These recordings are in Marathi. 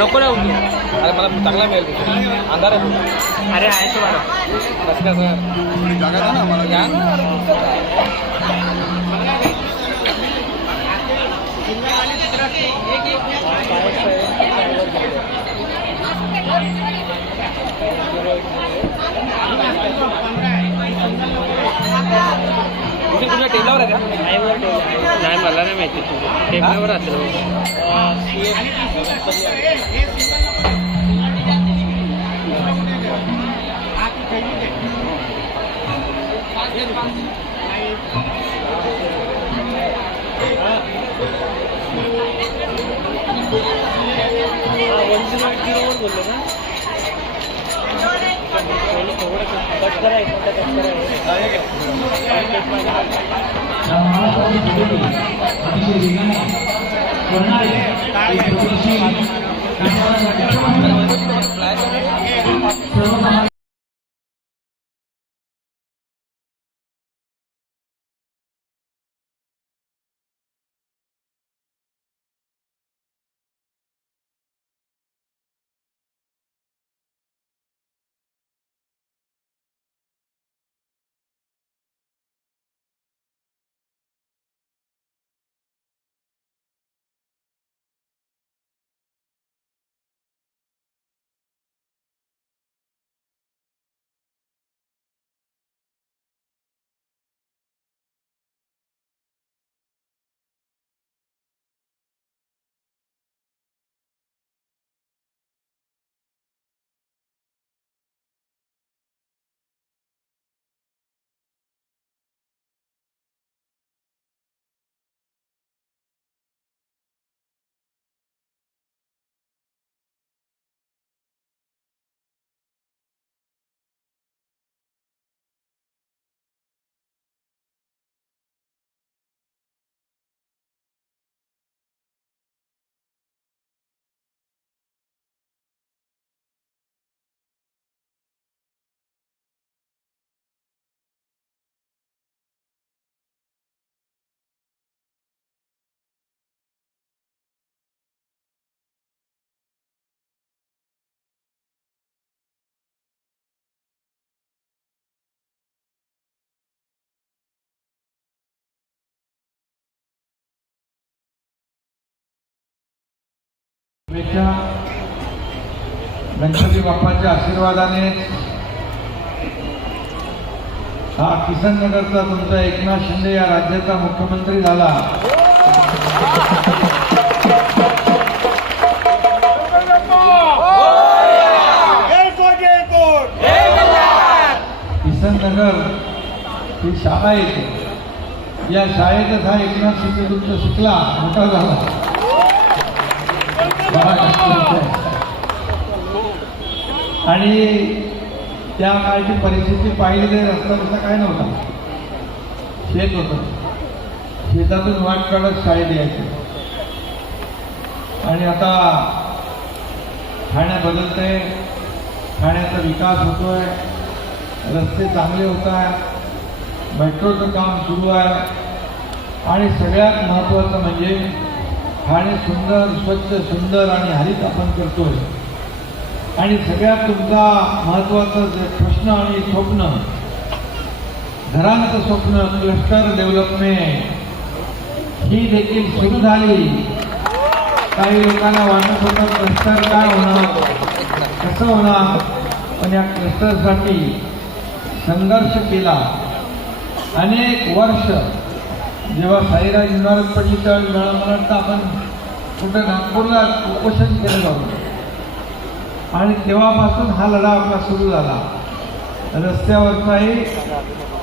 नको ना उठू. अरे मला चांगला मिळेल अंधार आहे. अरे आहे तो बरं कसं कसं ना मला घ्या कुठे तुझ्या टेबलावर आहे का? नाही मला नाही. माहिती. टेबलावर असेल या महाराष्ट्राची दिलेली अतिशय वेगाने करणारे एक प्रगतशील कामगारांसाठी गणपती बाप्पाच्या आशीर्वादाने हा किसन नगरचा तुमचा एकनाथ शिंदे या राज्याचा मुख्यमंत्री झाला. किसन नगर ही शाळा येते. या शाळेतच हा एकनाथ शिंदे तुमचा शिकला मोठा झाला. आणि त्या काळची परिस्थिती पाहिली तर रस्ता बिस्ता काय नव्हता? शेत होतं. शेतातून वाट काढत शाळेत यायचे. आणि आता ठाणे बदलते ठाण्याचा विकास होतोय. रस्ते चांगले होत आहे मेट्रोचं काम सुरू आहे. आणि सगळ्यात महत्त्वाचं म्हणजे ठाणे सुंदर स्वच्छ सुंदर आणि हरित आपण करतोय. आणि सगळ्यात तुमचा महत्त्वाचं जे प्रश्न आणि स्वप्न घरांचं स्वप्न क्लस्टर डेव्हलपमेंट ही देखील सुरू झाली. काही लोकांना वाटत होतं क्लस्टर काय होणार कसं होणार पण या क्लस्टरसाठी संघर्ष केला. अनेक वर्ष जेव्हा साईराज इमारत पडली त्यावेळी वेळा मला वाटतं आपण कुठं नागपूरला उपोषण केलं होतं आणि तेव्हापासून हा लढा आपला सुरू झाला. रस्त्यावरचाही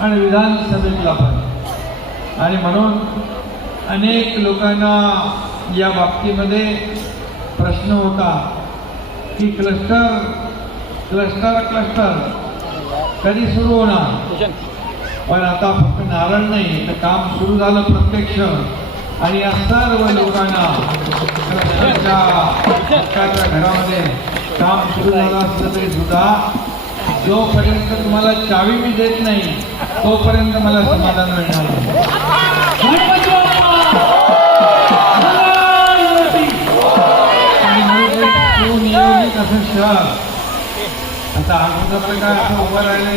आणि विधानसभेतला पण. आणि म्हणून अनेक लोकांना या बाबतीमध्ये प्रश्न होता की क्लस्टर क्लस्टर क्लस्टर कधी सुरू होणार? पण आता फक्त नारळ नाही तर काम सुरू झालं प्रत्यक्ष. आणि या सर्व लोकांना घरामध्ये काम सुरू झालं असलं तरी सुद्धा जोपर्यंत तुम्हाला चावी मी देत नाही तोपर्यंत मला समाधान मिळणार सुनियोजित असं शहर. आता अगोदर काय असं उभं राहिलं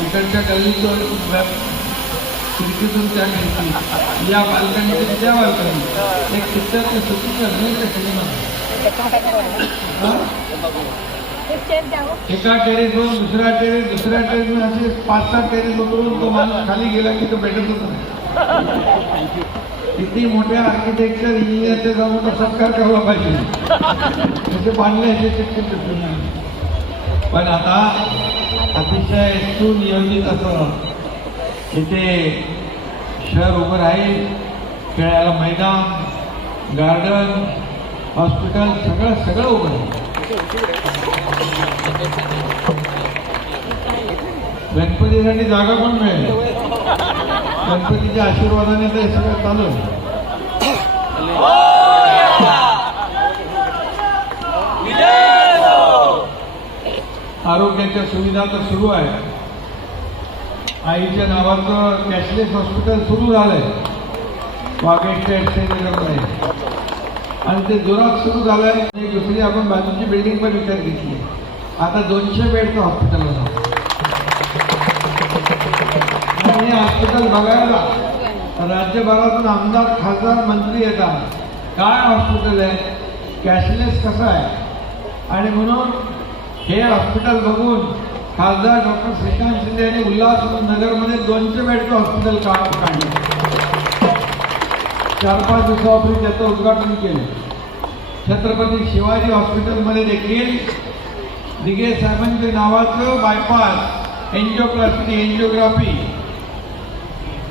इकडच्या गल्लीतून खिडकीतून त्या खिडकी या बाल्कनीतून त्या बाल्कनी. एक पिक्चरचं शूटिंग नाही का सिनेमा एका टेरेसवरून दुसऱ्या टेरेस दुसऱ्या टेरेस असे पाच सात टेरेस उतरून तो माणूस खाली गेला की तो भेटतच नाही किती मोठ्या आर्किटेक्चर इंजिनियरचे जाऊन तो सत्कार करायला पाहिजे. त्याचे बांधले असे पण आता अतिशय सुनियोजित असं इथे शहर उभं राहील खेळायला मैदान गार्डन हॉस्पिटल सगळं सगळं उभं गणपतीसाठी जागा पण मिळेल? गणपतीच्या आशीर्वादाने ते सगळं चालू आहे आरोग्याच्या सुविधा तर सुरू आहेत. आईच्या नावाचं कॅशलेस हॉस्पिटल सुरू झालंय. वागेच्या एक्सचेंजमध्ये आणि ते जोरात सुरू झालंय. दुसरी आपण बाजूची बिल्डिंग पण विकत घेतली. आता दोनशे बेडचं हॉस्पिटल आणि हे हॉस्पिटल बघायला राज्यभरातून आमदार खासदार मंत्री येतात. काय हॉस्पिटल आहे? कॅशलेस कसं आहे? आणि म्हणून हे हॉस्पिटल बघून खासदार डॉक्टर श्रीकांत शिंदे यांनी उल्हासनगरमध्ये दोनशे बेडचं हॉस्पिटल काढलं चार पाच दिवसापूर्वी त्याचं उद्घाटन केलं. छत्रपती शिवाजी हॉस्पिटलमध्ये देखील दिगे साहेबांच्या नावाचं बायपास एन्जिओप्लास्टी एन्जिओग्राफी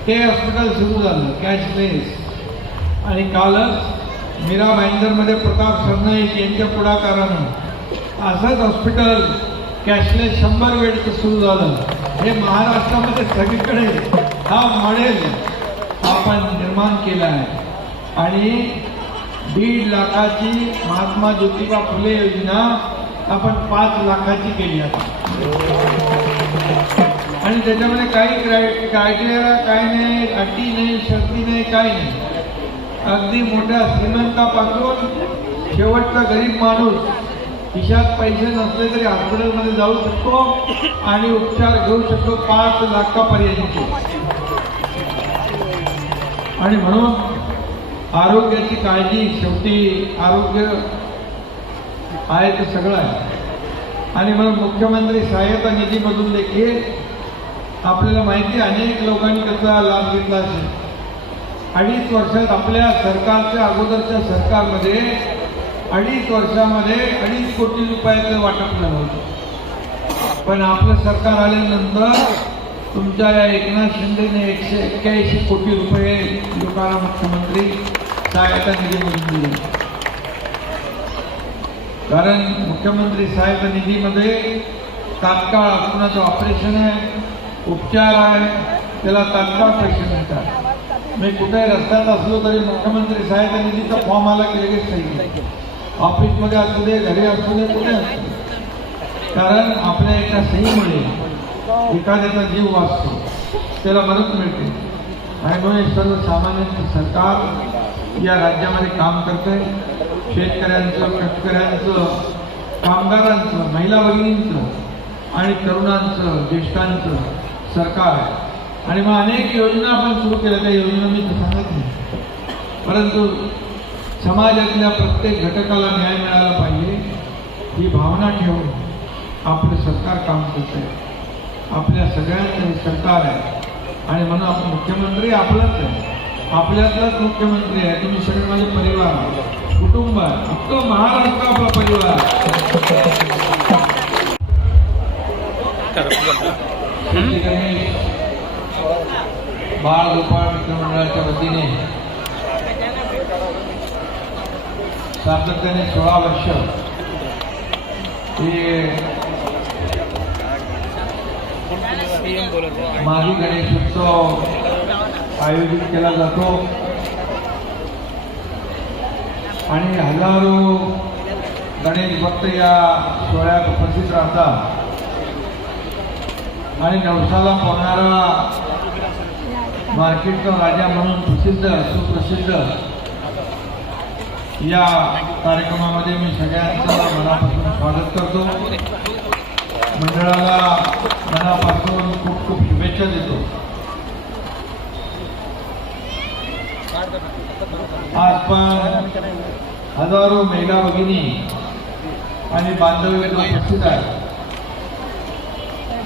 ते हॉस्पिटल सुरू झालं कॅशलेस आणि कालच मीरा भाईंदरमध्ये प्रताप सरनाईक यांच्या पुढाकारानं असंच हॉस्पिटल कॅशलेस शंभर वेळचं सुरू झालं. हे महाराष्ट्रामध्ये सगळीकडे हा मॉडेल आपण निर्माण केला आहे. आणि दीड लाखाची महात्मा ज्योतिबा फुले योजना आपण पाच लाखाची केली आहे आणि त्याच्यामध्ये काही क्राय क्रायटेरिया काय नाही अटी नाही शक्ती नाही काही नाही. अगदी मोठ्या श्रीमंतापासून शेवटचा गरीब माणूस खिशात पैसे नसले तरी हॉस्पिटलमध्ये जाऊ शकतो आणि उपचार घेऊ शकतो पाच लाखापर्यंतचे. आणि म्हणून आरोग्याची काळजी शेवटी आरोग्य आहे ते सगळं आहे. आणि म्हणून मुख्यमंत्री सहाय्यता निधीमधून देखील आपल्याला माहिती अनेक लोकांनी त्याचा लाभ घेतला असेल. अडीच वर्षात आपल्या सरकारच्या अगोदरच्या सरकारमध्ये अडीच वर्षामध्ये अडीच कोटी रुपयाचं वाटप झालं होतं. पण आपलं सरकार आल्यानंतर तुमच्या या एकनाथ शिंदेने एकशे एक्क्याऐंशी कोटी रुपये लोकांना मुख्यमंत्री सहायता निधीमधून दिली. कारण मुख्यमंत्री सहायता निधीमध्ये तात्काळ कुणाचं ऑपरेशन आहे उपचार आहे त्याला तात्काळ पैसे मिळतात. मी कुठे रस्त्यात असलो तरी मुख्यमंत्री सहायता निधीचा फॉर्म आला की लगेच सही. ऑफिसमध्ये असू दे घरी असू दे कुठे असू कारण आपल्या एका सहीमुळे एखाद्याचा जीव वाचतो. त्याला मदत मिळते. आणि म्हणून हे सर्वसामान्यांचं सरकार या राज्यामध्ये काम करते शेतकऱ्यांचं कष्टकऱ्यांचं कामगारांचं महिला भगिनींचं आणि तरुणांचं ज्येष्ठांचं सरकार आहे. आणि मग अनेक योजना आपण सुरू केल्या. त्या योजना मी तर सांगत नाही. परंतु समाजातल्या प्रत्येक घटकाला न्याय मिळाला पाहिजे ही भावना ठेवून आपलं सरकार काम करतंय. आपल्या सगळ्यांचं हे सरकार आहे. आणि म्हणून आपण मुख्यमंत्री आपलाच आहे. आपल्यातलाच मुख्यमंत्री आहे. तुम्ही सगळे माझे परिवार कुटुंब आहे. अख्खं महाराष्ट्र आपला परिवार आहे. बाळ गोपाळ मित्रमंडळाच्या वतीने सातत्याने सोळा वर्ष हे मागी गणेशोत्सव आयोजित केला जातो. आणि हजारो गणेश भक्त या सोहळ्यात उपस्थित राहतात. आणि नवसाला पावणारा मार्केटचा राजा म्हणून प्रसिद्ध सुप्रसिद्ध या कार्यक्रमामध्ये मी सगळ्यांचं मनापासून स्वागत करतो. मंडळाला मनापासून खूप खूप शुभेच्छा देतो. आज पण हजारो महिला भगिनी आणि बांधव उपस्थित आहेत.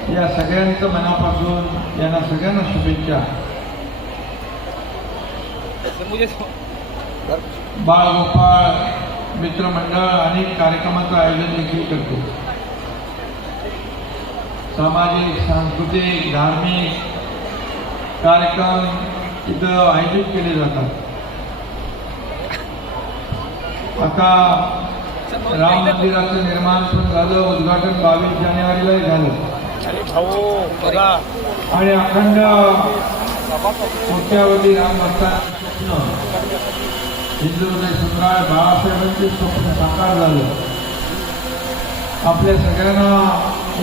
या सगळ्यांचं मनापासून यांना सगळ्यांना शुभेच्छा. बाळगोपाळ मित्रमंडळ अनेक कार्यक्रमाचं आयोजन देखील करतो. सामाजिक सांस्कृतिक धार्मिक कार्यक्रम इथं आयोजित केले जातात. आता राम मंदिराचं निर्माण पण झालं उद्घाटन बावीस जानेवारीलाही झालं. आणि अखंड कोट्यावधी राम भक्तांचं हिंदू हृदय सम्राट बाळासाहेबांचे स्वप्न साकार झालं आपल्या सगळ्यांना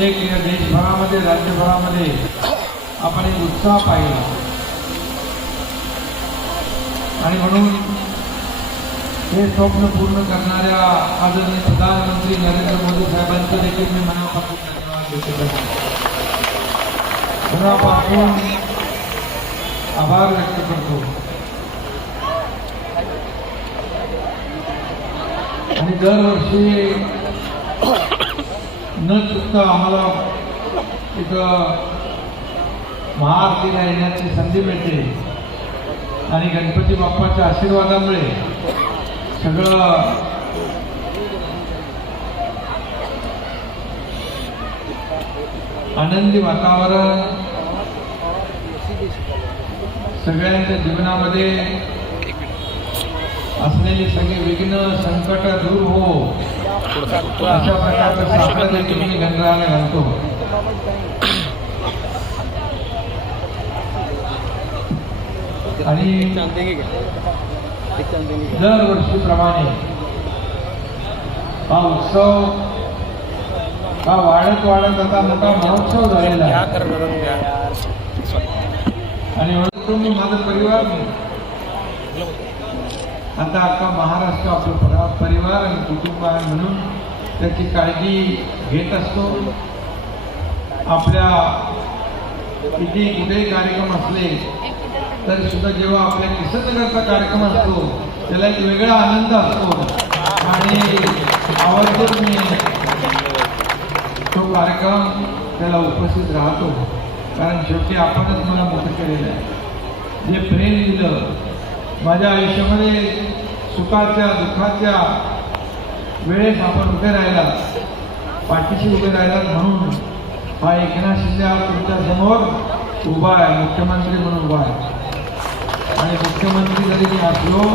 एक देशभरामध्ये, राज्यभरामध्ये आपण एक उत्साह पाहिला आणि म्हणून हे स्वप्न पूर्ण करणाऱ्या आदरणीय प्रधानमंत्री नरेंद्र मोदी साहेबांचं देखील मी मनापासून धन्यवाद करतो. मनापासून आभार व्यक्त करतो. आणि दरवर्षी न चुकता आम्हाला इथं महाआरतीला येण्याची संधी मिळते. आणि गणपती बाप्पाच्या आशीर्वादामुळे सगळं आनंदी वातावरण सगळ्यांच्या जीवनामध्ये असलेली सगळी विघ्न संकट दूर हो. अशा प्रकारचं साखर मी गणरायाला घालतो. आणि दरवर्षीप्रमाणे हा उत्सव हा वाढत वाढत आता मोठा महोत्सव झालेला आहे. आणि म्हणतो मी माझा परिवार आता अख्खा महाराष्ट्र आपलं परा- परिवार आणि कुटुंब आहे म्हणून त्याची काळजी घेत असतो. आपल्या किती कुठेही कार्यक्रम असले तरी सुद्धा जेव्हा आपल्या किसनगरचा कार्यक्रम असतो त्याला एक वेगळा आनंद असतो. आणि आवर्जून मी तो कार्यक्रम त्याला उपस्थित राहतो. कारण शेवटी आपणच मला मोठं केलेलं आहे. जे प्रेम दिलं माझ्या आयुष्यामध्ये सुखाच्या दुःखाच्या वेळेस आपण उभे राहिला पाठीशी उभे राहिला म्हणून हा एकनाथ शिंदे तुमच्यासमोर उभा आहे मुख्यमंत्री म्हणून उभा आहे. आणि मुख्यमंत्री जरी मी असलो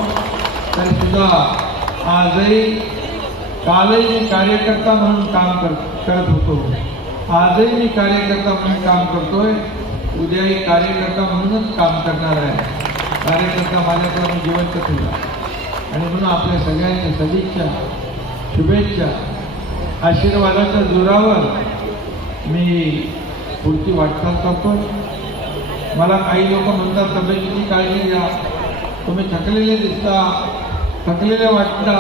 तरी सुद्धा आजही कालही मी कार्यकर्ता म्हणून काम कर करत होतो. आजही मी कार्यकर्ता म्हणून काम करतोय उद्याही कार्यकर्ता म्हणूनच काम करणार आहे. कार्यकर्ता माझ्याकडे मी जिवंत ठेवला आणि म्हणून आपल्या सगळ्यांच्या सदिच्छा शुभेच्छा आशीर्वादाच्या जोरावर मी पुढची वाटचाल करतो. मला काही लोक म्हणतात तब्येतीची काळजी घ्या. तुम्ही थकलेले दिसता थकलेले वाटता.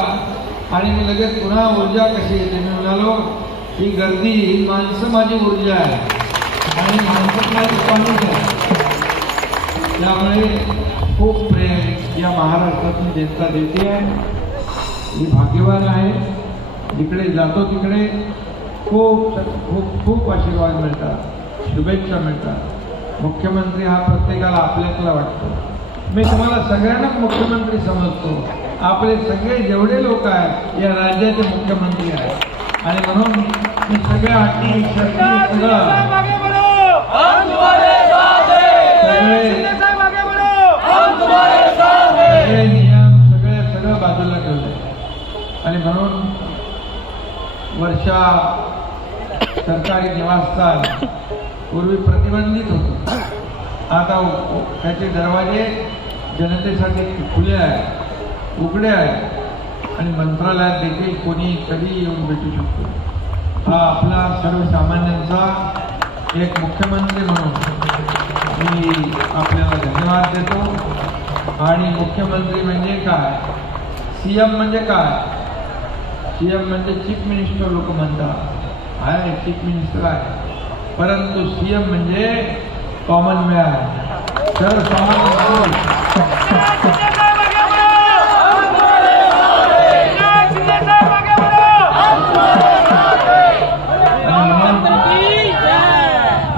आणि मी लगेच पुन्हा ऊर्जा कशी येते? मी म्हणालो ही गर्दी ही माणसं माझी ऊर्जा आहे. आणि माणसं माझी पाणीच आहे त्यामुळे खूप प्रेम या महाराष्ट्रातून देता देते आहे. मी भाग्यवान आहे. जिकडे जातो तिकडे खूप खूप खूप आशीर्वाद मिळतात. शुभेच्छा मिळतात. मुख्यमंत्री हा प्रत्येकाला आपल्यातला वाटतो. मी तुम्हाला सगळ्यांनाच मुख्यमंत्री समजतो. आपले सगळे जेवढे लोक आहेत या राज्याचे मुख्यमंत्री आहेत. आणि म्हणून मी सगळ्या अटी सगळं सगळे आणि म्हणून वर्षा सरकारी निवासस्थान पूर्वी प्रतिबंधित होतं. आता त्याचे दरवाजे जनतेसाठी खुले आहे उघडे आहे आणि मंत्रालयात देखील कोणी कधी येऊन भेटू शकतो हा आपला सर्वसामान्यांचा एक मुख्यमंत्री म्हणून मी आपल्याला धन्यवाद देतो. आणि मुख्यमंत्री म्हणजे काय? सी एम म्हणजे काय? सी एम म्हणजे चीफ मिनिस्टर लोक म्हणतात. आहे चीफ मिनिस्टर आहे. परंतु सी एम म्हणजे कॉमन मॅन सर्वसामान्य माणूस.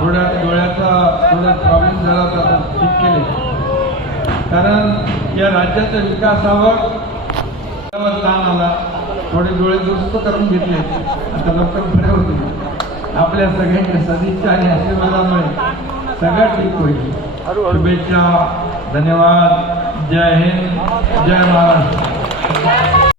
थोड्या डोळ्याचा थोडा प्रॉब्लेम झाला तर ठीक केले. कारण या राज्याच्या विकासावर थोडे डोळे दुरुस्त करून घेतले. आता लवकर बरे होते. आपल्या सगळ्यांच्या सदिच्छा आणि आशीर्वादामुळे सगळं ठीक होईल. शुभेच्छा. धन्यवाद. जय हिंद. जय महाराष्ट्र.